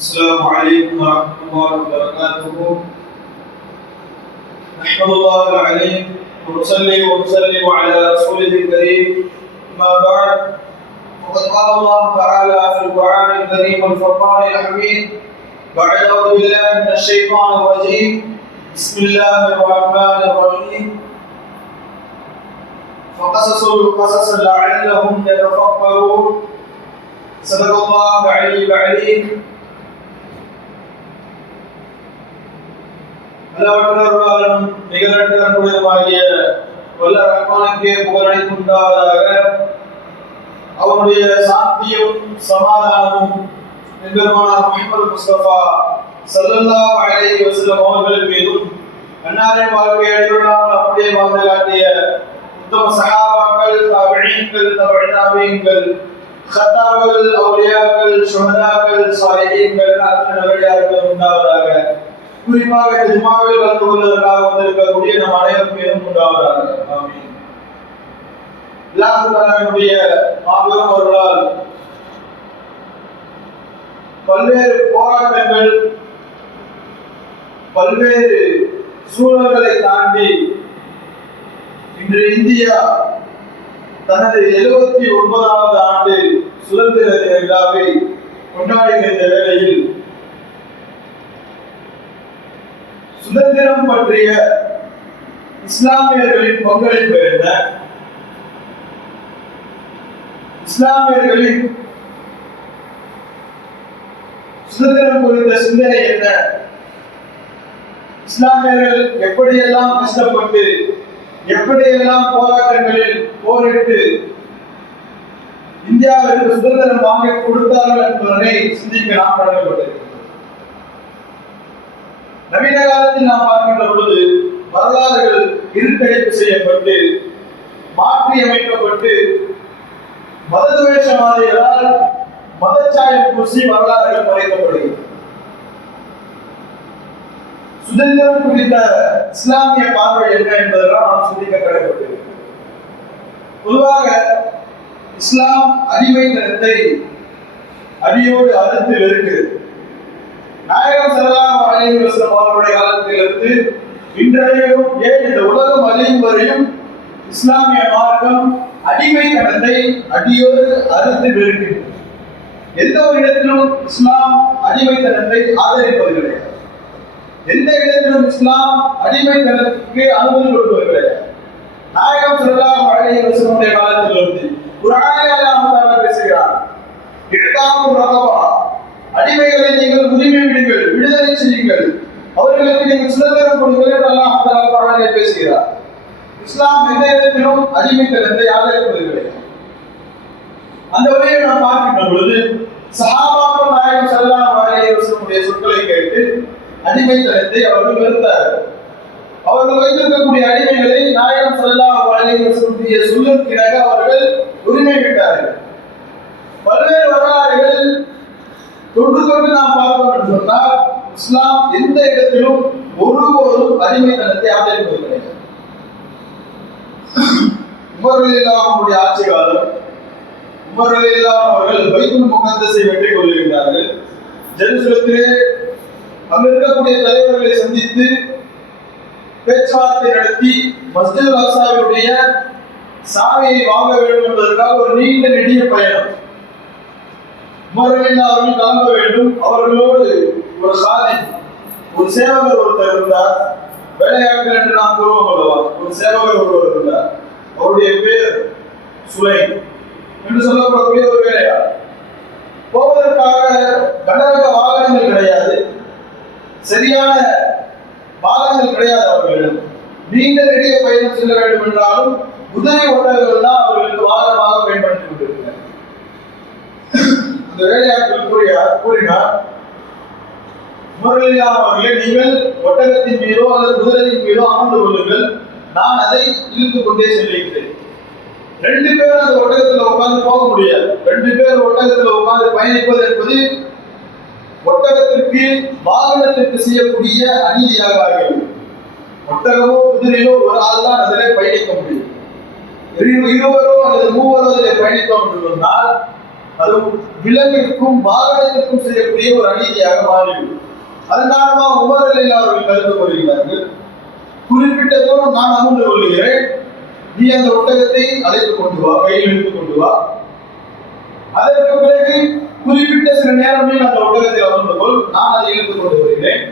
السلام عليكم ورحمة الله وبركاته. نحمد الله العليم ونصلي ونسلم على رسوله الكريم. أما بعد، فقد قال الله تعالى في القرآن الكريم والفرقان الحميد بعد أعوذ بالله من الشيطان الرجيم. بسم الله الرحمن الرحيم. فقصصوا القصص لعلهم يتفكرون. صدق الله العلي العليم. அளவற்றவர்களும் நிகரற்ற அன்புடையமாகிய வல்ல ரஹ்மானுக்கே புகழனைத்து உண்டாவதாக. அவனுடைய சாந்தியும் சமாதானமும் எம்பெருமானார் முஹம்மது முஸ்தபா ஸல்லல்லாஹு அலைஹி வஸல்லம் அவர்கள் மீதும், அன்னாரின் வாழ்க்கை அடிப்படையில் அப்படியே வாழ்ந்து காட்டிய உத்தம சஹாபாக்கள், தாபிஈன்கள், தபஅ தாபிஈன்கள், ஹத்தாபுகள், அவுலியாக்கள், ஷுஹதாக்கள், சாலிஹீன்கள் அத்தனை நல்லடியார்கள் உண்டாவதாக. குறிப்பாக இந்த ஜுமாவில் கலந்து கொள்வதற்காக வந்திருக்கக்கூடிய நம் அனைவரும் மீதும் உண்டாவதாக. ஆமீன். அல்லாஹ் தஆலாவுடைய மாபெரும் அருளால் பல்வேறு போராட்டங்கள், பல்வேறு சூழல்களை தாண்டி இன்று இந்தியா தனது 79வது ஆண்டு சுதந்திர தின விழாவை கொண்டாடுகின்ற வேளையில் சுதந்திரம் பற்றிய இஸ்லாமியர்களின் பங்களிப்பு என்ன, இஸ்லாமியர்களின் சுதந்திரம் குறித்த சிந்தனை என்ன, இஸ்லாமியர்கள் எப்படியெல்லாம் கஷ்டப்பட்டு எப்படியெல்லாம் போராட்டங்களில் போரிட்டு இந்தியாவிற்கு சுதந்திரம் வாங்கி கொடுத்தார்கள் என்பதனை சிந்திக்க நாம் கடமைப்பட்டிருக்கிறோம். நவீன காலத்தில் நாம் பார்க்கின்ற பொழுது வரலாறுகள் இருட்டடிப்பு செய்யப்பட்டு மாற்றி அமைக்கப்பட்டு மததுவேஷவாதிகளால் மதச்சாயம் பூசி வரலாறுகள் மறைக்கப்படுகிறது. சுதந்திரம் குறித்த இஸ்லாமிய பார்வை என்ன என்பதெல்லாம் நாம் சிந்திக்க கடமைப்பட்டிருக்கிறோம். பொதுவாக இஸ்லாம் அடிமைத்தனத்தை அடியோடு அறுத்து வெறுக்கிறது. நாயகம் ஸல்லல்லாஹு அலைஹி வஸல்லம் அவருடைய காலத்திலிருந்து இன்றையும் இந்த உலகம் அழியும் வரையும் இஸ்லாமிய மார்க்கம் அடிமைத்தனத்தை அடியோடு அறுத்து வெறுக்கிறது. எந்த ஒரு இடத்திலும் இஸ்லாம் அடிமைத்தனத்தை ஆதரிப்பது கிடையாது. எந்த இடத்திலும் இஸ்லாம் அடிமைத்தனத்துக்கு அனுமதி கொடுப்பது கிடையாது. நாயகம் ஸல்லல்லாஹு அலைஹி வஸல்லம் காலத்திலிருந்து குர்ஆனில் அல்லாஹ் தஆலா பேசுகிறார். இஹ்தாமுர் ரகபா, அடிமைகளை நீங்கள் உரிமை விடுங்கள், விடுதலை செய்யுங்கள், அவர்களுக்கு நீங்கள் சுதந்திரம் கொடுங்கள் என்று அல்லாஹ் தஆலா குர்ஆனில் பேசுகிறார். இஸ்லாம் எந்த இடத்திலும் அடிமைத்தனத்தை ஆதரிப்பது கிடையாது. அந்த வழியை நாம் பார்க்கின்ற பொழுது சஹாபாக்கள் நாயகம் ஸல்லல்லாஹு அலைஹி வஸல்லம் சொற்களை கேட்டு அடிமைத்தனத்தை அவர்கள் வெறுத்தார்கள். அவர்கள் வைத்திருக்கக்கூடிய அடிமைகளை நாயகம் ஸல்லல்லாஹு அலைஹி வஸல்லம் சொல்லுக்கிணங்க அவர்கள் உரிமை விட்டார்கள். பல்வேறு வரலாறுகள் தொன்று தொன்று நாம் பார்ப்போம் என்று சொன்னால் இஸ்லாம் எந்த இடத்திலும் ஒருபோதும் அடிமைத்தனத்தை ஆதரிப்பது கிடையாது. உமர் ரலியல்லாஹு அன்ஹுடைய ஆட்சி காலம், உமர் ரலியல்லாஹு அன்ஹு அவர்கள் பைத்துல் முகத்தஸை வெற்றி கொள்கிறார்கள். ஜெருசலத்திலே அங்கு இருக்கக்கூடிய தலைவர்களை சந்தித்து பேச்சுவார்த்தை நடத்தி மஸ்ஜிதுல் அக்ஸாவுடைய சாவியை வாங்க வேண்டும் என்பதற்காக ஒரு நீண்ட நெடிய பயணம். உமர் ரலியல்லாஹு அவர்கள் கிளம்ப வேண்டும். அவர்களோடு ஒரு சாதி, ஒரு சேவகர் ஒருத்தர் இருந்தார். வேலையாட்கள் என்று நாம் கூறுவோம் அல்லவா, ஒரு சேவகர் ஒருவர் இருந்தார். அவருடைய பேர் சுலை என்று சொல்லப்படக்கூடிய ஒரு வேலையாள். போவதற்காக கனரக வாகனங்கள் கிடையாது, சரியான வாகனங்கள் கிடையாது. அவர்களிடம் நீண்ட நெடிய பயணம் செல்ல வேண்டும் என்றாலும் குதிரை ஒட்டகங்கள் தான் அவர்களுக்கு வாகனமாக பயன்படுத்தி கொண்டிருக்கிறார். அந்த வேலையாட்கள் கூறினார், உமர் ரலியல்லாஹு அவர்களே, நீங்கள் ஒட்டகத்தின் மீதோ அல்லது குதிரையின் மீதோ அமர்ந்து கொள்ளுங்கள், நான் அதை இழுத்துக் கொண்டே செல்கிறேன். 2 பேர் அந்த ஒட்டகத்தில் உட்கார்ந்து போக முடியாது. 2 பேர் ஒட்டகத்தில் உட்கார்ந்து பயணிப்பது என்பது ஒட்டகத்திற்கு வாகனத்திற்கு செய்யக்கூடிய அநீதியாக ஆகிறது. ஒட்டகமோ குதிரையோ ஒரு ஆள் தான் அதிலே பயணிக்க முடியும். இருவரோ அல்லது மூவரோ அதிலே பயணித்தோம் என்று சொன்னால் அதுவும் விலங்கிற்கும் வாகனத்திற்கும் செய்யக்கூடிய ஒரு அநீதியாக மாறிவிடும். அதன் காரணமாக உமர் ரலியல்லாஹு அவர்கள் கருத்து கூறுகிறார்கள், குறிப்பிட்ட தூரம் நான் அமர்ந்து கொள்கிறேன், நீ அந்த ஒட்டகத்தை அழைத்துக் கொண்டு வா, கையில் எடுத்துக் கொண்டு வா. அதற்கு பிறகு குறிப்பிட்ட சில நேரம் அந்த ஒட்டகத்தில் அமர்ந்து கொள், நான் அதை இழுத்துக் கொண்டு வருகிறேன்.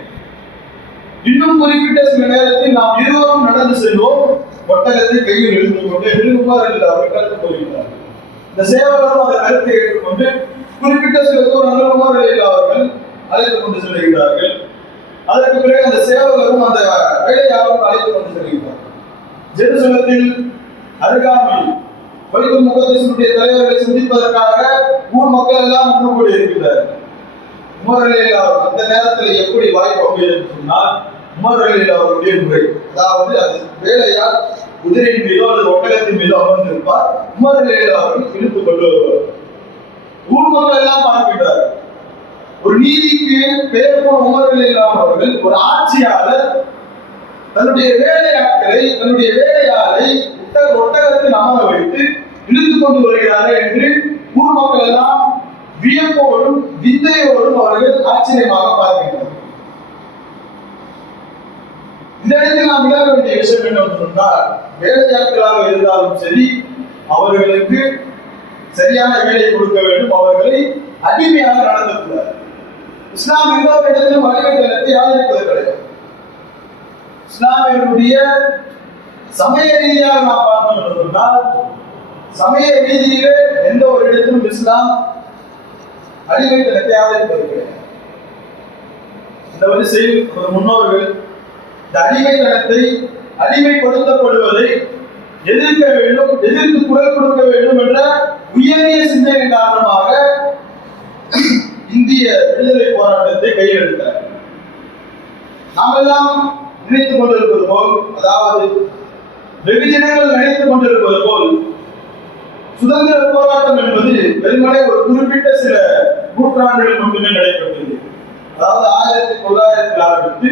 இன்னும் குறிப்பிட்ட சில நேரத்தில் நாம் இருவரும் நடந்து செல்வோம், ஒட்டகத்தை கையில் எடுத்துக் கொண்டு என்று உமர் ரலியல்லாஹு அவர்கள் கருத்து கூறுகிறார்கள். இந்த சேவகரும் அந்த கருத்தை ஏற்றுக்கொண்டு குறிப்பிட்ட சில தூரங்கள் உமர் ரலியல்லாஹு அவர்கள் அழைத்துக் கொண்டு செல்கிறார்கள். அதற்கு பிறகு அந்த சேவகரும் அந்த வேலையாளரும் அழைத்துக் கொண்டு செல்கிறார்கள். ஜெருசலத்தில் அருகாமையில் பைத்துல் முகத்தஸினுடைய தலைவர்களை சந்திப்பதற்காக ஊர் மக்கள் எல்லாம் ஒன்று கூடி இருக்கிறார்கள். உமர் ரலியல்லாஹு அவர்கள் அந்த நேரத்தில் எப்படி வாய்ப்பு அமையும் சொன்னால், உமர் ரலியல்லாஹு அவர்களுடைய முறை, அதாவது அது வேலையால் குதிரையின் மீதோ அல்லது ஒட்டகத்தின் மீதோ அமர்ந்திருப்பார், உமர் ரலியல்லாஹு அவர்கள் இழுத்துக் கொண்டு வருவார். ஊர் மக்கள் எல்லாம் பார்க்கிறார்கள். ஒரு நீதிக்கு பேர் போன உமர் ரலியல்லாஹு அவர்கள் ஒரு ஆட்சியாளர் தன்னுடைய வேலையாட்களை, தன்னுடைய வேலையாளை ஒட்டகத்தில் அமர வைத்து இழுத்துக் கொண்டு வருகிறார்கள் என்று ஊர் மக்கள் எல்லாம் வியப்போடும் விந்தையோடும் அவர்கள் ஆச்சரியமாக பார்க்கின்றனர். இந்த இடத்தில் நாம் விளக்க வேண்டிய விஷயம் என்னவென்று சொன்னால், வேலையாட்களாக இருந்தாலும் சரி, அவர்களுக்கு சரியான வேலை கொடுக்க வேண்டும், அவர்களை அடிமையாக நடத்தக்கூடாது. இஸ்லாம் எந்த ஒரு இடத்திலும் வழிகாட்டுதலை ஆதரிப்பது கிடையாது. இஸ்லாமியர்களுடைய சமய ரீதியாக நாம் பார்த்தோம் என்று சொன்னால், சமய ரீதியிலே எந்த ஒரு இடத்திலும் இஸ்லாம் அடிமைத்தனத்தை ஆதரிப்பது கிடையாது. இந்த வரிசையில் ஒரு முன்னோர்கள் இந்த அடிமைத்தனத்தை, அடிமைப்படுத்தப்படுவதை எதிர்க்க வேண்டும், எதிர்த்து குரல் கொடுக்க வேண்டும் என்ற உயரிய சிந்தனை காரணமாக இந்திய விடுதலை போராட்டத்தை கையில் எடுத்தார். நாம் எல்லாம் நினைத்துக் கொண்டிருப்பது போல், அதாவது வெகுஜனங்கள் நினைத்துக் கொண்டிருப்பது போல், சுதந்திர போராட்டம் என்பது வெறுமனே ஒரு குறிப்பிட்ட சில நூற்றாண்டுகள் மட்டுமே நடைபெற்றது. அதாவது 1900 ஆரம்பித்து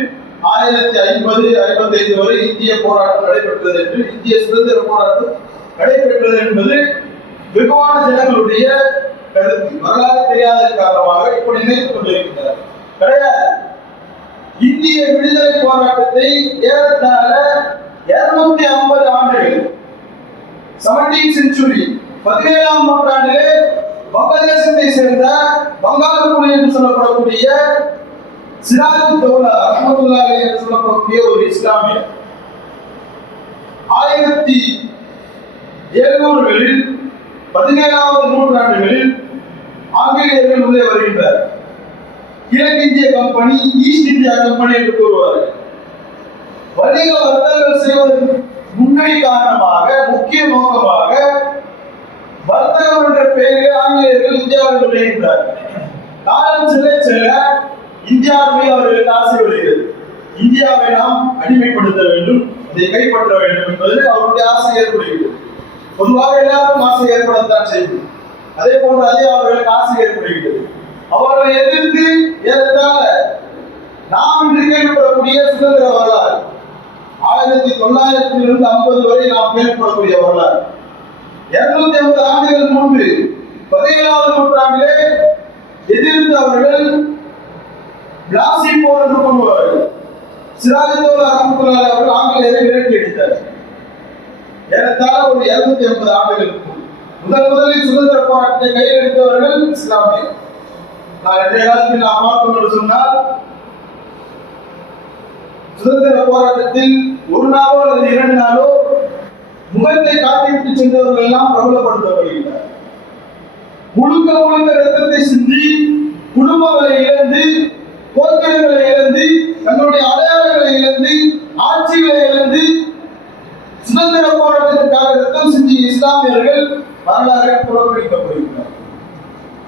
1950-55 வரை இந்திய போராட்டம் நடைபெற்றது என்று, இந்திய சுதந்திர போராட்டம் நடைபெற்றது என்பது வெகுவான ஜனங்களுடைய கருத்து. வரலாறு தெரியாத காரணமாக இப்படி நினைத்துக் கொண்டிருக்கிறார். கிடையாது. இந்திய விடுதலை போராட்டத்தை ஏறத்தாழ 250 ஆண்டுகள், 17th century, 17ஆம் நூற்றாண்டிலே வங்கதேசத்தை சேர்ந்த வங்காள மொழி என்று சொல்லப்படக்கூடிய சிராஜுத்தௌலா ரஹ்மத்துல்லாஹி அலைஹி என்று சொல்லப்படக்கூடிய ஒரு இஸ்லாமியர் 1700களில் 17வது நூற்றாண்டுகளில் ஆங்கிலேயர்கள் உள்ளே வருகின்றனர். கிழக்கிந்திய கம்பெனி, ஈஸ்ட் இந்தியா கம்பெனி என்று கூறுவார்கள். வணிக வர்த்தகங்கள் செய்வதற்கு முன்னணி காரணமாக, முக்கிய நோக்கமாக வர்த்தகம் என்ற பெயரில் ஆங்கிலேயர்கள் இந்தியாவில் நுழைகின்றார்கள். காலம் செல்ல செல்ல இந்தியாவின் மீது அவர்களுக்கு ஆசை வருகிறது. இந்தியாவை நாம் அடிமைப்படுத்த வேண்டும், அதை கைப்பற்ற வேண்டும் என்பது அவருடைய ஆசை ஏற்படுகிறது. பொதுவாக எல்லாருக்கும் ஆசை ஏற்படத்தான் செய்யும். அதே போன்று அதே அவர்களுக்கு ஆசை ஏற்படுகிறது. அவர்களை எதிர்த்து ஏறத்தாழ நாம் இன்று கேள்விப்படக்கூடிய சுதந்திர வரலாறு 1900 50 வரை நாம் கேள்விப்படக்கூடிய வரலாறு 250 ஆண்டுகள் முன்பு 17வது நூற்றாண்டிலே எதிர்த்து அவர்கள் பிளாசி போர் என்று கொண்டுவார்கள். சிராஜுத்தௌலா ரஹ்மத்துல்லாஹி அவர்கள் ஆங்கிலேயரை விரட்டி அடித்தார். ஏறத்தாழ ஒரு 250 ஆண்டுகளுக்கு முதலில் சுதந்திர போராட்டத்தை கையில் எடுத்தவர்கள் இஸ்லாமியர். நான் இன்றைய காலத்தில் நாம் பார்த்தோம் என்று சொன்னால், சுதந்திர போராட்டத்தில் ஒரு நாளோ அல்லது 2 நாளோ முகத்தை காட்டிவிட்டு சென்றவர்கள் எல்லாம் பிரபலப்படுத்தப்படுகிறார். முழுக்க ரத்தத்தை சிந்தி, குடும்பங்களை இழந்து, கோத்திரங்களை இழந்து, தங்களுடைய அடையாளங்களை இழந்து, ஆட்சிகளை இழந்து சுதந்திர போராட்டத்திற்காக ரத்தம் சிந்திய இஸ்லாமியர்கள் வரலாறு புறக்கணிக்கப்படுகிறார்.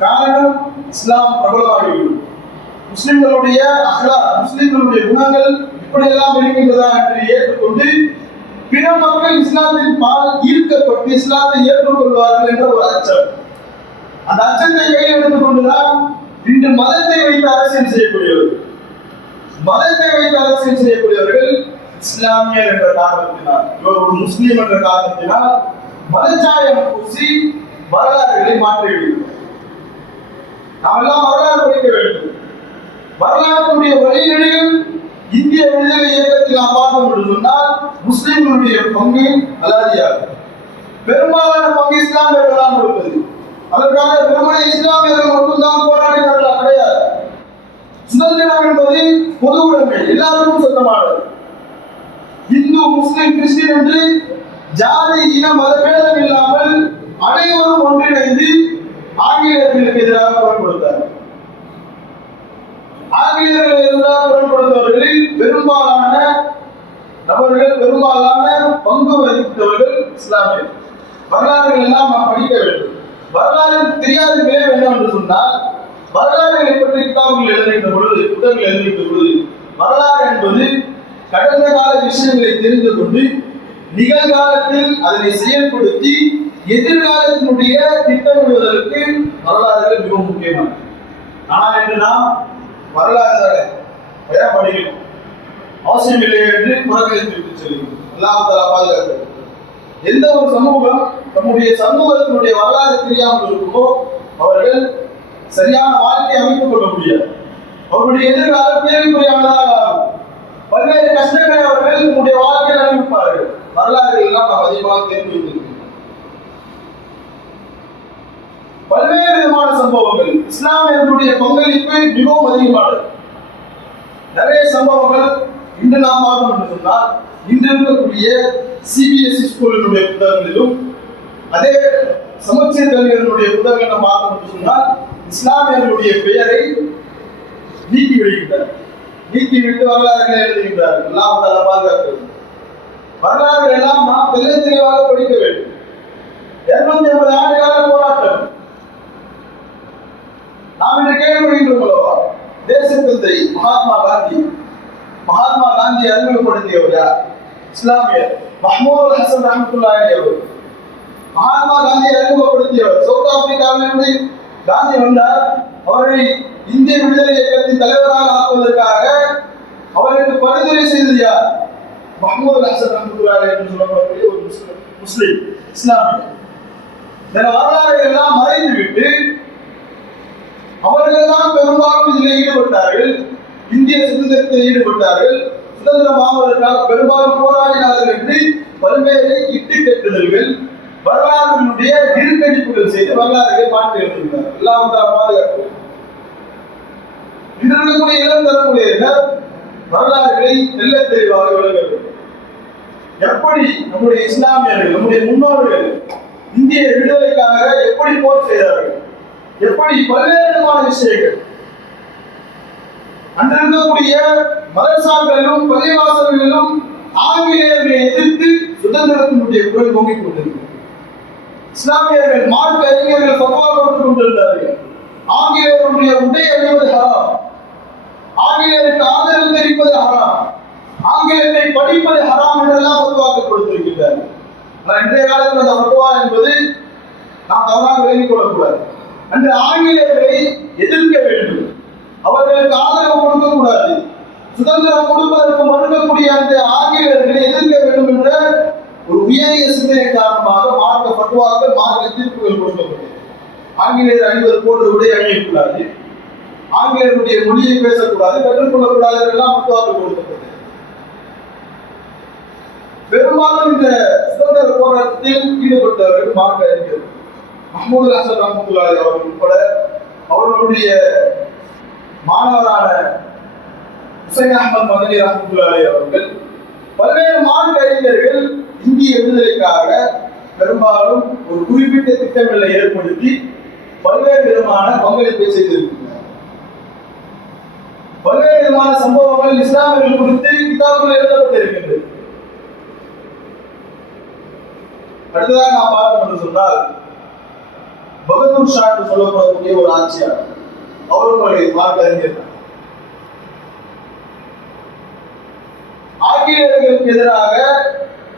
காரணம், இஸ்லாம் பிரபலமாகிவிடும். முஸ்லிம்களுடைய அஹ்லாக், முஸ்லிம்களுடைய குணங்கள் இப்படியெல்லாம் இருக்கின்றதா என்று ஏற்றுக்கொண்டு பிற மக்கள் இஸ்லாத்தின் பால் ஈர்க்கப்பட்டு இஸ்லாத்தை ஏற்றுக்கொள்வார்கள் என்ற ஒரு அச்சம். அந்த அச்சத்தை கையில் எடுத்துக் கொண்டுதான் இன்று மதத்தை வைத்து அரசியல் செய்யக்கூடியவர்கள், மதத்தை வைத்து அரசியல் செய்யக்கூடியவர்கள் இஸ்லாமியர் என்ற காரணத்தினால், இவர் ஒரு முஸ்லீம் என்ற காரணத்தினால் மதச்சாயம் பூசி வரலாறுகளை மாற்றிவிடுகிறார். நாம் எல்லாம் வரலாறு படிக்க வேண்டும். வரலாற்றுடைய வழிநெடுகள் இந்திய விடுதலை இயக்கத்தில் நாம் பார்த்தோம் என்று சொன்னால் முஸ்லிம்களுடைய பங்கு அலாதியாகும். பெரும்பாலான பங்கு இஸ்லாமியர்கள் தான் கொடுப்பது. அதற்காக வெறுமனே இஸ்லாமியர்கள் மட்டும்தான் போராடினார்கள் கிடையாது. சுதந்திரம் என்பது பொது உடைமை, எல்லாருக்கும் சொந்தமானது. இந்து, முஸ்லிம், கிறிஸ்டின் என்று ஜாதி, இன, மத பேதம் இல்லாமல் அனைவரும் ஒன்றிணைந்து ஆங்கிலேயர்களுக்கு எதிராக குரல் கொடுத்தார். ஆங்கிலேயர்கள் எதிராக குரல் கொடுத்தவர்களில் பெரும்பாலான நபர்கள், பெரும்பாலான பங்கு வகித்தவர்கள் இஸ்லாமியர். வரலாறுகள் எல்லாம் நாம் படிக்க வேண்டும். வரலாறு தெரியாத விளைவு என்னவென்று சொன்னால், வரலாறுகளை பற்றி கிதாபுகள் எழுதுகின்ற பொழுது, புத்தகங்கள் எழுதுகின்ற பொழுது, வரலாறு என்பது கடந்த கால விஷயங்களை தெரிந்து கொண்டு நிகழ்காலத்தில் அதனை செயல்படுத்தி எதிர்காலத்தினுடைய திட்டமிடுவதற்கு வரலாறுகள் மிகவும் முக்கியமானது. ஆனால் இன்று நாம் வரலாறு படிக்கணும், அவசியம் இல்லை என்று புறக்கணித்து விட்டு செல்கிறோம். அல்லாஹ் பாதுகாக்க. எந்த ஒரு சமூகம் நம்முடைய சமூகத்தினுடைய வரலாறு தெரியாமல் இருக்குமோ அவர்கள் சரியான வாழ்க்கையை அமைத்துக் கொள்ள முடியாது. அவருடைய எதிர்காலம் கேள்விக்குறியானதாக ஆகும். பல்வேறு கஷ்டங்களை அவர்கள் நம்முடைய வாழ்க்கையில் அனுபவிப்பார்கள். வரலாறுகள் எல்லாம் நாம் அதிகமாக தெரிந்து வைத்திருக்கிறோம். பல்வேறு விதமான சம்பவங்கள், இஸ்லாமியர்களுடைய பங்களிப்பு மிகவும் அதிகமானது. நிறைய சம்பவங்கள் இன்று நாம் பார்க்கணும் என்று சொன்னால், இன்று இருக்கக்கூடிய சிபிஎஸ்இ ஸ்கூலினுடைய புத்தகங்களிலும் அதே சமச்சீர் கல்வியினுடைய புத்தகங்கள் நாம் பார்க்கணும் என்று சொன்னால் இஸ்லாமியர்களுடைய பெயரை நீக்கி விடுகின்றனர். நீக்கிவிட்டு வரலாறுகளை எழுதுகின்றார்கள். எல்லாம் பாதுகாக்கிறது. வரலாறுகள் எல்லாம் நாம் தெளிவாக படிக்க வேண்டும். 250 ஆண்டு கால போராட்டம் நாம் இன்று கேள்விப்படுகின்றோம் அல்லவா? தேசத்தந்தை மகாத்மா காந்தி அறிமுகப்படுத்தியவர் யார்? இஸ்லாமியர் மஹ்மூத் ஹசன் ரஹ்மத்துல்லாஹி அலைஹி அவர். மகாத்மா காந்தி அறிமுகப்படுத்தியவர். சவுத் ஆப்பிரிக்காவிலிருந்து காந்தி வந்தார். அவரை இந்திய விடுதலை இயக்கத்தின் தலைவராக ஆக்குவதற்காக அவருக்கு பரிந்துரை செய்தது யார்? மஹ்மூத் ஹசன் ரஹ்மத்துல்லாஹி என்று சொல்லப்படக்கூடிய ஒரு முஸ்லிம் இஸ்லாமியர். இந்த வரலாறு எல்லாம் மறைந்துவிட்டு அவர்கள் தான் பெரும்பாலும் இதில் ஈடுபட்டார்கள். இந்திய சுதந்திரத்தில் ஈடுபட்டார்கள். சுதந்திரம் வாங்குவதற்காக பெரும்பாலும் போராடினார்கள் என்று பல்வேறு இட்டு கட்டுதல்கள், வரலாறுகளுடைய இருக்கணிப்புகள் செய்து வரலாறுகளை மாற்றி எழுதுகிறார். எல்லாம் பாதுகாப்பு. இன்று இருக்கக்கூடிய இளம் தலைமுறையினர் வரலாறுகளை தெல்ல தெளிவாக விளங்க வேண்டும். எப்படி நம்முடைய இஸ்லாமியர்கள், நம்முடைய முன்னோர்கள் இந்திய விடுதலைக்காக எப்படி போர் செய்தார்கள், எப்படி பல்வேறு விதமான விஷயங்கள் அன்று இருக்கக்கூடிய மதரசாக்களிலும் பள்ளிவாசல்களிலும் ஆங்கிலேயர்களை எதிர்த்து சுதந்திரத்தினுடைய குரல் பொங்கிக் கொண்டிருக்கிறது. இஸ்லாமியர்கள், மார்க்க அறிஞர்கள் பகவா கொடுத்துக் கொண்டிருந்தார்கள். ஆங்கிலேயருடைய உடை அணிவது ஹராம், ஆங்கிலேயருக்கு ஆதரவு தெரிவிப்பது ஹராம், ஆங்கிலத்தை படிப்பது ஹராம் என்றெல்லாம் பகவாக்கு கொடுத்திருக்கிறார்கள். ஆனால் இன்றைய காலத்தில் அந்த பகவா என்பது நாம் தவறாக விலகிக் கொள்ளக்கூடாது. அன்று ஆங்கிலேயர்களை எதிர்க்க வேண்டும், அவர்களுக்கு ஆதரவு கொடுக்க கூடாது. சுதந்திரம் கொடுப்பதற்கு மறுக்கக்கூடிய அந்த ஆங்கிலேயர்களை எதிர்க்க வேண்டும் என்ற ஒரு உயரிய சிந்தனை காரணமாக மார்க்க பத்துவாக்கள், மார்க்க தீர்ப்புகள் கொடுக்கப்பட்டது. ஆங்கிலேயர் அணிவது போன்ற உடை அணியக்கூடாது, ஆங்கிலேயருடைய மொழியை பேசக்கூடாது, கற்றுக்கொள்ளக்கூடாது என்றெல்லாம் பத்துவாக்கள் கொடுக்கப்பட்டது. பெரும்பாலும் இந்த சுதந்திர போராட்டத்தில் ஈடுபட்டவர்கள் மார்க்க அறிஞர்கள். மஹ்மூத் ஹசன் ரஹ்மத்துல்லாஹி அவர்கள் உட்பட அவர்களுடைய மாணவரான ஹுசைன் அஹ்மத் மதனி ரஹ்மத்துல்லாஹி அவர்கள், பல்வேறு மார்க்க அறிஞர்கள் இந்திய விடுதலைக்காக பெரும்பாலும் ஒரு குறிப்பிட்ட திட்டங்களை ஏற்படுத்தி பல்வேறு விதமான பங்களிப்பை செய்திருக்கிறார். பல்வேறு விதமான சம்பவங்கள் இஸ்லாமியர்கள் குறித்து கிதாபுகள் எழுதப்பட்டிருக்கின்றது. அடுத்ததாக நாம் பார்த்தோம் என்று சொன்னால், பகதூர் ஷா என்று சொல்லப்படக்கூடிய ஒரு ஆட்சியாளர், அவர்களுடைய மார்க்க அறிஞர். ஆங்கிலேயர்களுக்கு எதிராக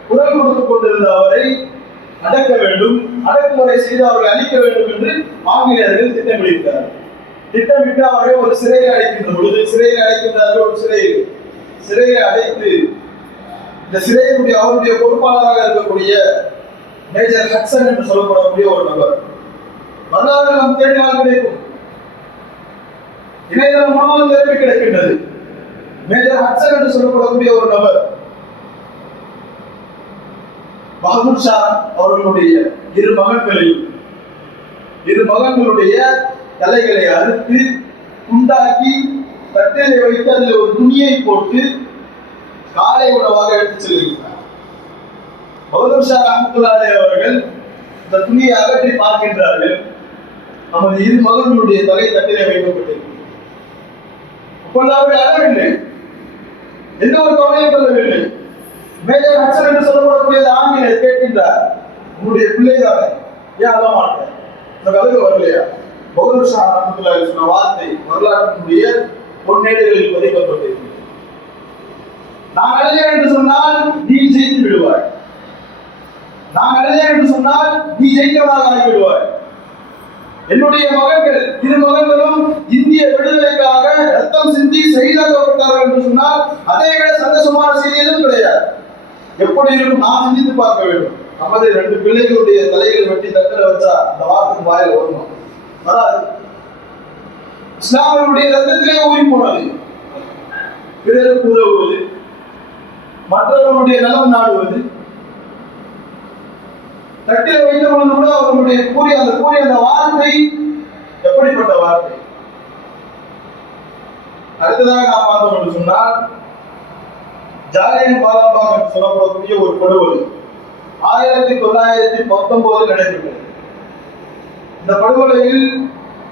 குரல் கொடுத்துக் கொண்டிருந்த அவரை அடக்க வேண்டும், அடக்குமுறை செய்து அவர்களை அழிக்க வேண்டும் என்று ஆங்கிலேயர்கள் திட்டமிட்டார்கள். திட்டமிட்டு அவரை ஒரு சிறையில் அடைக்கின்ற பொழுது, சிறையில் அடைக்கின்றார்கள். ஒரு சிறையை அடைத்து இந்த சிறையினுடைய அவருடைய பொறுப்பாளராக இருக்கக்கூடிய மேஜர் ஹட்சன் என்று சொல்லப்படக்கூடிய ஒரு நபர், வரலாறு நாம் தேடினால் கிடைக்கும். இணையதளம் முழுவதும் நிரம்பி கிடக்கின்றது. மேஜர் ஹட்சன் என்று சொல்லப்படக்கூடிய ஒரு நபர் பகதூர் ஷா அவர்களுடைய இரு மகன்களுடைய தலைகளை அறுத்து உண்டாக்கி தட்டிலை வைத்து அதில் ஒரு துணியை போட்டு காலை உணவாக எடுத்து செல்கின்றார். பகதூர் ஷா ரஹ்மத்துல்லாஹி அவர்கள் இந்த துணியை அகற்றி பார்க்கின்றார்கள். நமது இரு மகன்களுடைய தலை தட்டிலே வைக்கப்பட்டிருக்கிறது. அப்பொழுது அவர்கள் அழவில்லை, எந்த ஒரு கவலையும் கொள்ளவில்லை. மேஜர் ஹட்சன் என்று சொல்லப்படக்கூடிய ஆங்கிலேயர் கேட்கின்றார், உங்களுடைய பிள்ளைதான, ஏன் அழ மாட்டேன், இந்த கலகு வரலையா? பகதூர் ஷா ரஹ்மத்துல்லாஹி சொன்ன வார்த்தை வரலாற்றினுடைய பொன்னேடுகளில் பதிக்கப்பட்டிருக்கிறது. நான் அழுதேன் என்று சொன்னால் நீ ஜெயித்து விடுவாய், நான் அழுதேன் என்று சொன்னால் நீ ஜெயித்தவனாக ஆகிவிடுவாய். என்னுடைய மகன்கள் இரு மகன்களும் இந்திய விடுதலைக்காக ரத்தம் சிந்தி ஷஹீதாக்கப்பட்டார்கள் என்று சொன்னால் அதை விட சந்தோஷமான செய்தி எதுவும் கிடையாது. எப்படி இருக்கும் நான் சிந்தித்து பார்க்க வேண்டும். நமது 2 பிள்ளைகளுடைய தலைகளை வெட்டி தட்டில வச்சா அந்த வார்த்தைக்கு வாயில வருமா? வராது. இஸ்லாமியருடைய ரத்தத்திலே ஊறி போனது. பிறருக்கு உதவுவது, மற்றவர்களுடைய நலம் நாடுவது, தட்டில வைத்த பொழுது கூட அவர்களுடைய கூறிய அந்த வார்த்தை எப்படிப்பட்ட வார்த்தை? அடுத்ததாக நாம் பார்த்தோம் என்று சொன்னால் ஜாலியன் வாலாபாக் என்று சொல்லப்படக்கூடிய ஒரு படுகொலை 1919 நடைபெற்றது. இந்த படுகொலையில்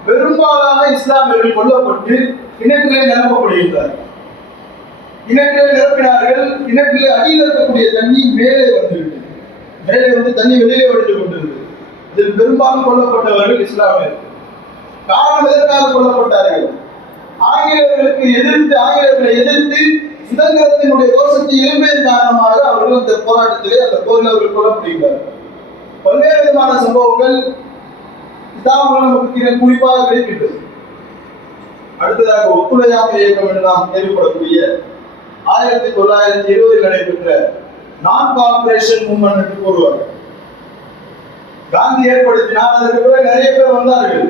பெரும்பாலான இஸ்லாமியர்கள் கொல்லப்பட்டு கிணற்றிலே நிரப்பப்படுகின்றார்கள். கிணற்றிலே நிரப்பினார்கள். கிணற்றிலே அடியில் இருக்கக்கூடிய தண்ணி மேலே வந்துவிட்டது. மேலே வந்து தண்ணி வெளியே வடிந்து கொண்டிருந்தது. இதில் பெரும்பாலும் கொல்லப்பட்டவர்கள் இஸ்லாமியர்கள். காரணம் எதற்காக கொல்லப்பட்டார்கள்? ஆங்கிலேயர்களை எதிர்த்து சுதந்திரத்தினுடைய கோஷத்தை எழுப்பியதன் காரணமாக அவர்கள் அந்த போராட்டத்திலே அந்த போரில் அவர்கள் கொல்லப்படுகிறார்கள். பல்வேறு விதமான சம்பவங்கள் நமக்கு குறிப்பாக கிடைக்கின்றது. அடுத்ததாக ஒத்துழையாமை இயக்கம் என்று நாம் கேள்விப்படக்கூடிய 1920 நடைபெற்ற நான் கார்பரேஷன் மூவ்மெண்ட் என்று கூறுவார்கள். காந்தி ஏற்படுத்தினார். அதற்கு பிறகு நிறைய பேர் வந்தார்கள்.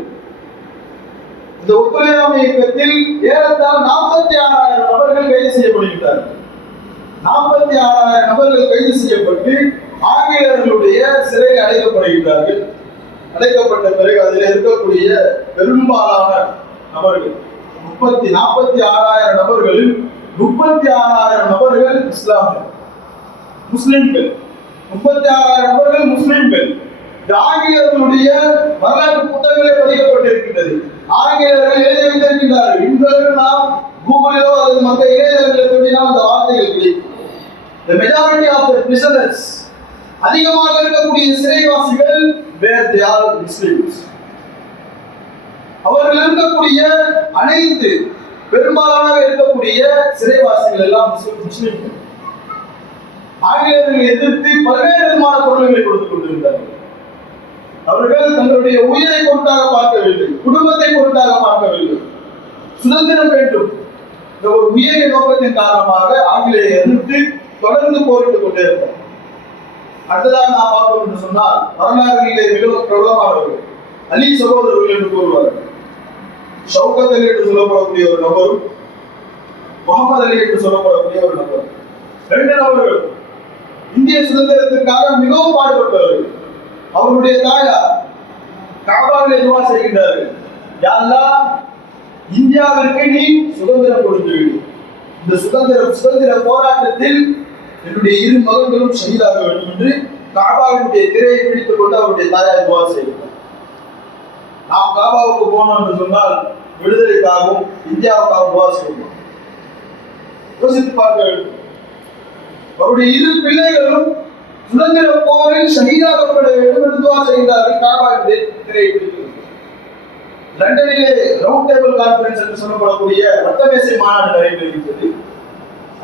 இந்த ஒத்துழையாமை இயக்கத்தில் ஏறத்தாழ 46,000 நபர்கள் கைது செய்யப்படுகிறார்கள். 46,000 நபர்கள் கைது செய்யப்பட்டு ஆங்கிலேயர்களுடைய சிறையில் அடைக்கப்படுகிறார்கள். அடைக்கப்பட்ட பிறகு அதில் இருக்கக்கூடிய பெரும்பாலான நபர்கள் 46,000 நபர்களில் 36,000 நபர்கள் இஸ்லாமியர்கள், முஸ்லிம்கள். 36,000 நபர்கள் முஸ்லிம்கள். ஆங்கிலேயர்களுடைய வரலாற்று புத்தகங்களே பதிக்கப்பட்டிருக்கின்றது. ஆங்கிலேயர்கள் எழுதி வைத்திருக்கின்றார்கள். இன்று நாம் கூகுளிலோ அல்லது மற்ற இணையதளங்களை தேடினால் அந்த வார்த்தைகள் கிடைக்கும். The majority of the prisoners, அதிகமாக இருக்கக்கூடிய சிறைவாசிகள் were they are Muslims. அவர்கள் இருக்கக்கூடிய அனைத்து பெரும்பாலான இருக்கக்கூடிய சிறைவாசிகள் எல்லாம் முஸ்லிம்கள். ஆங்கிலேயர்களை எதிர்த்து பல்வேறு விதமான பொருள்களை கொடுத்துக் கொண்டிருந்தார்கள். அவர்கள் தங்களுடைய உயிரை பொருட்டாக பார்க்கவில்லை, குடும்பத்தை பொருட்டாக பார்க்கவில்லை. சுதந்திரம் வேண்டும் இந்த ஒரு உயரிய நோக்கத்தின் காரணமாக ஆங்கிலேயை எதிர்த்து தொடர்ந்து போரிட்டுக் கொண்டே இருந்தார். அடுத்ததாக நாம் பார்த்தோம் என்று சொன்னால் வரலாறுகளிலே மிகவும் பிரபலமானவர்கள் அலி சகோதரர்கள் என்று கூறுவார்கள். ஷவுகத் அலி என்று சொல்லப்படக்கூடிய ஒரு நபரும் முகமது அலி என்று சொல்லப்படக்கூடிய ஒரு நபர். 2 நபர்கள் இந்திய சுதந்திரத்திற்காக மிகவும் பாடுபட்டவர்கள். அவருடைய தாயார் காபாவிலே துஆ செய்கின்றார்கள், யா அல்லாஹ், இந்தியாவிற்கு நீ சுதந்திரம் கொடுத்து விடு. இந்த சுதந்திர போராட்டத்தில் என்னுடைய 2 மகன்களும் ஷஹீதாக வேண்டும் என்று காபாவினுடைய திரையை பிடித்துக் கொண்டு அவருடைய தாயார் துஆ செய்கிறார். நாம் காபாவுக்கு போனோம் என்று சொன்னால் விடுதலைக்காகவும் இந்தியாவுக்காகவும் துஆ செய்வோம். யோசித்து பார்க்க வேண்டும். அவருடைய 2 பிள்ளைகளும் சுதந்திர போரில் ஷஹீதாக்கப்பட வேண்டும் என்று துஆ செய்கிறார்கள். காபாவினுடைய திரையை பிடித்து லண்டனிலே ரவுண்ட் டேபிள் கான்ஃபரன்ஸ் என்று சொல்லப்படக்கூடிய வட்டமேசை மாநாடு நடைபெறுகிறது.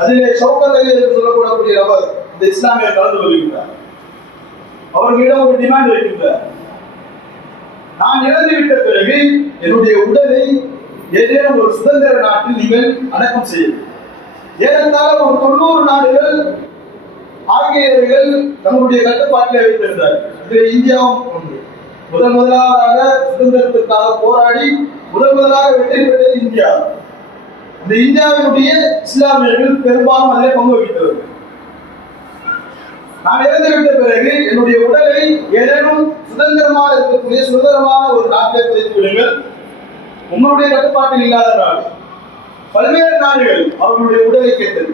அதிலே ஷவுகத் அலி என்று சொல்லப்படக்கூடிய நபர் இந்த இஸ்லாமியர் கலந்து கொள்கிறார். அவர்களிடம் ஒரு டிமாண்ட் வைக்கின்றார், நான் இறந்துவிட்ட பிறகு என்னுடைய உடலை ஏதேனும் ஒரு சுதந்திர நாட்டில் நீங்கள் அடக்கம் செய்யுங்கள். ஏறத்தாழ ஒரு 90 நாடுகள் ஆங்கிலேயர்கள் தங்களுடைய கட்டுப்பாட்டிலே வைத்திருந்தார்கள். இதில் இந்தியாவும் ஒன்று. முதலாவதாக சுதந்திரத்திற்காக போராடி முதலாக வெற்றி பெற்றது இந்தியா. இந்த இந்தியாவினுடைய இஸ்லாமியர்கள் பெரும்பாலும் அதிலே பங்கு வகித்தவர்கள். நான் இறந்துவிட்ட பிறகு என்னுடைய உடலை ஏதேனும் சுதந்திரமாக இருக்கக்கூடிய சுதந்திரமான ஒரு நாட்டிலே புதைத்து விடுங்கள், உங்களுடைய கட்டுப்பாட்டில் இல்லாத நாடு. பல்வேறு நாடுகள் அவர்களுடைய உடலை கேட்டது.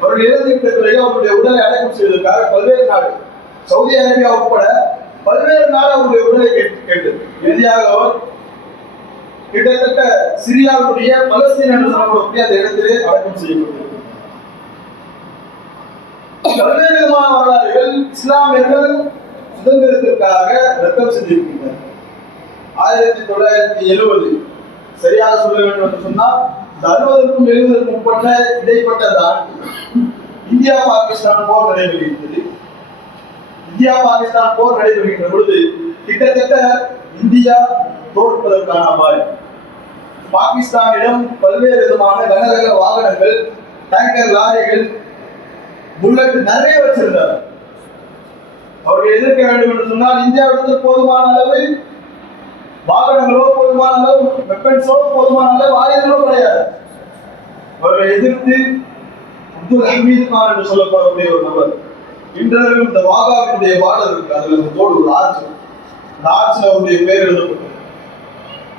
அவர்கள் இறந்துவிட்ட பிறகு அவருடைய உடலை அடக்கம் செய்வதற்காக பல்வேறு நாடு, சவுதி அரேபியா உட்பட பல்வேறு நாடு அவருடைய உடலை கேட்டது. இறுதியாக அவர் கிட்டத்தட்ட சிரியாவுடைய பலஸ்தீன் என்று சொல்லக்கூடிய அந்த இடத்திலே அடக்கம் செய்யப்பட்டது. பல்வேறு விதமான வரலாறுகள் இஸ்லாமியர்கள் சுதந்திரத்திற்காக ரத்தம் செஞ்சிருக்கின்றனர். 1970 சரியாக சொல்ல வேண்டும் என்று சொன்னால் 60க்கும் 70க்கும் உட்பட்ட இடைப்பட்ட அந்த ஆண்டு இந்தியா பாகிஸ்தான் போர் நடைபெறுகிறது. இந்தியா பாகிஸ்தான் போர் நடைபெறுகின்ற பொழுது கிட்டத்தட்ட இந்தியா தோற்பதற்கான அபாயம். பாகிஸ்தானிடம் பல்வேறு விதமான கனரக வாகனங்கள், டேங்கர் லாரிகள், புல்லட் நிறைய வச்சிருந்தார். அவர்கள் எதிர்க்க வேண்டும் என்று சொன்னால் இந்தியாவிடத்தில் போதுமான அளவு வாகனங்களோ, போதுமான அளவு வெப்பன்ஸோ, போதுமான அளவு ஆயுதங்களோ கிடையாது. அவர்களை எதிர்த்து அப்துல் ஹமீத் கான் என்று சொல்லப்படக்கூடிய ஒரு நபர், இன்றளவும் இந்த வாகாவினுடைய பார்டர் இருக்கு, அதுல இந்த தோடு ஒரு ஆர்ச், அந்த ஆர்ச்ல அவருடைய பெயர் எழுதப்பட்டது.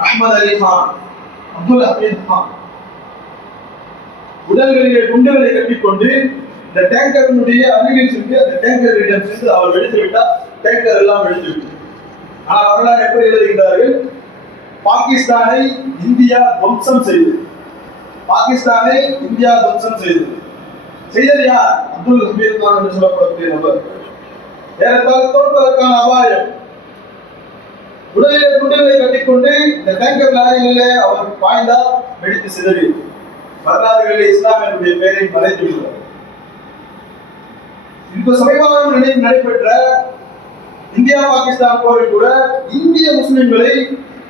அஹ்மத் அலி கான், அப்துல் ஹமீத் கான் உடல்களிலே குண்டுகளை கட்டிக்கொண்டு இந்த டேங்கரினுடைய அருகில் சென்று அந்த டேங்கரிடம் சென்று அவர் வெடித்து விட்டார். டேங்கர் எல்லாம் வெடித்து விட்டது. ஆனால் வரலாறு எப்படி எழுதுகின்றார்கள்? பாகிஸ்தானை இந்தியா துவம்சம் செய்தது. பாகிஸ்தானை இந்தியா துவம்சம் செய்தது. செய்தது யார்? அப்துல் ஹமீத் கான் என்று சொல்லப்படக்கூடிய நபர். ஏறத்தாழ தோற்பதற்கான அபாயம். உடலிலே குண்டுகளை கட்டிக்கொண்டு இந்த டேங்கர் லாரிகளிலே அவர் பாய்ந்தால் வெடித்து சிதறி வரலாறுகளில் இஸ்லாமியருடைய பெயரை மறைத்து விடுகிறார். இப்ப சமீபகாலம் நடைபெற்ற இந்தியா பாகிஸ்தான் போரில் கூட இந்திய முஸ்லிம்களை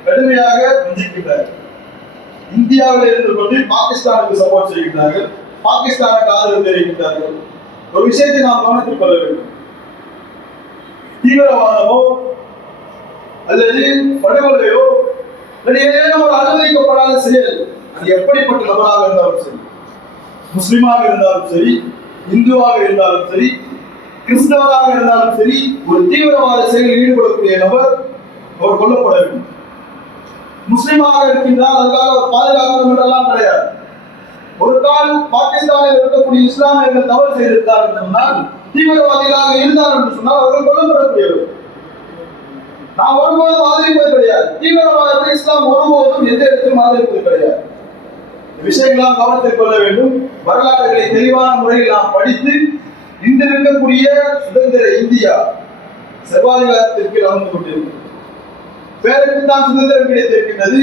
கடுமையாக வஞ்சிக்கின்றார்கள். இந்தியாவில் இருந்து கொண்டு பாகிஸ்தானுக்கு சப்போர்ட் செய்கின்றார்கள், பாகிஸ்தானுக்கு ஆதரவு தெரிவிக்கின்றார்கள். ஒரு விஷயத்தை நாம் கவனித்துக் கொள்ள வேண்டும். தீவிரவாதமோ அல்லது படுகொலையோ ஏதேனும் ஒரு அனுமதிக்கப்படாத செயல், அது எப்படிப்பட்ட நபராக இருந்தாலும் சரி, முஸ்லிமாக இருந்தாலும் சரி, இந்துவாக இருந்தாலும் சரி, கிறிஸ்தவராக இருந்தாலும் சரி, ஒரு தீவிரவாத செயலில் ஈடுபடக்கூடிய நபர் அவர் கொல்லப்பட வேண்டும். முஸ்லிமாக இருக்கின்றால் அதுக்காக அவர் பாதுகாக்கணும் என்றெல்லாம் கிடையாது. ஒரு கால் பாகிஸ்தானில் இருக்கக்கூடிய இஸ்லாமியர்கள் தவறு செய்திருந்தார் என்று சொன்னால், தீவிரவாதிகளாக இருந்தார் என்று சொன்னால் அவர்கள் கொல்லப்படக்கூடியவர். நாம் ஒருபோதும் ஆதரிப்பது கிடையாது. தீவிரவாதத்தை இஸ்லாம் ஒருபோதும் எந்த இடத்திலும் ஆதரிப்பது கிடையாது. விஷயங்களாம் கவனத்தில் கொள்ள வேண்டும். வரலாறுகளை தெளிவான முறையில் நாம் படித்து இன்று இருக்கக்கூடிய சுதந்திர இந்தியா சர்வாதிகாரத்திற்கு அமர்ந்து கொண்டிருக்கிறது. பேருக்கு தான் சுதந்திரம் கிடைத்திருக்கின்றது,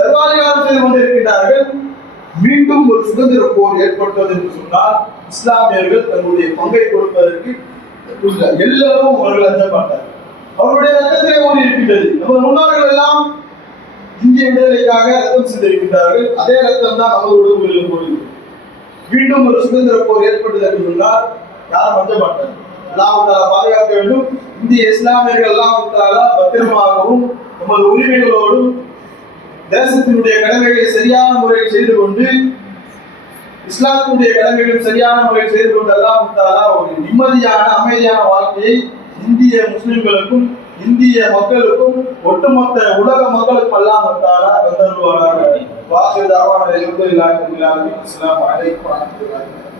சர்வாதிகாரம் செய்து கொண்டிருக்கின்றார்கள். மீண்டும் ஒரு சுதந்திர போர் ஏற்படுவது என்று சொன்னால் இஸ்லாமியர்கள் தங்களுடைய பங்கை கொடுப்பதற்கு எல்லாரும் அவர்கள் அஞ்ச மாட்டார்கள். அவருடைய ரத்தத்திலே ஓடி இருக்கின்றது. நமது முன்னோர்கள் எல்லாம் இந்திய விடுதலைக்காக ரத்தம் செய்திருக்கின்றார்கள். அதே ரத்தம் தான் நமது உடம்புகளிலும் ஓடுகிறது. மீண்டும் ஒரு சுதந்திர போர் ஏற்பட்டது என்று சொன்னால் யாரும் அஞ்ச மாட்டார்கள். அல்லாஹ் பாதுகாக்க வேண்டும். இந்திய இஸ்லாமியர்கள் எல்லாம் பத்திரமாகவும் நமது உரிமைகளோடும் தேசத்தினுடைய கடமைகளை சரியான முறையில் செய்து கொண்டு, இஸ்லாத்தினுடைய கடமைகளும் சரியான முறையில் செய்து கொண்டு அல்லாஹ் ஒரு நிம்மதியான அமைதியான வாழ்க்கையை இந்திய முஸ்லிம்களுக்கும் இந்திய மக்களுக்கும் ஒட்டுமொத்த உலக மக்களுக்கும் எல்லாம் தந்தருவாராக. வாஹிர் தாவானா அல்ஹம்துலில்லாஹி ரப்பில் ஆலமீன். அஸ்ஸலாமு அலைக்கும் வரஹ்மத்துல்லாஹி வபரகாத்துஹு.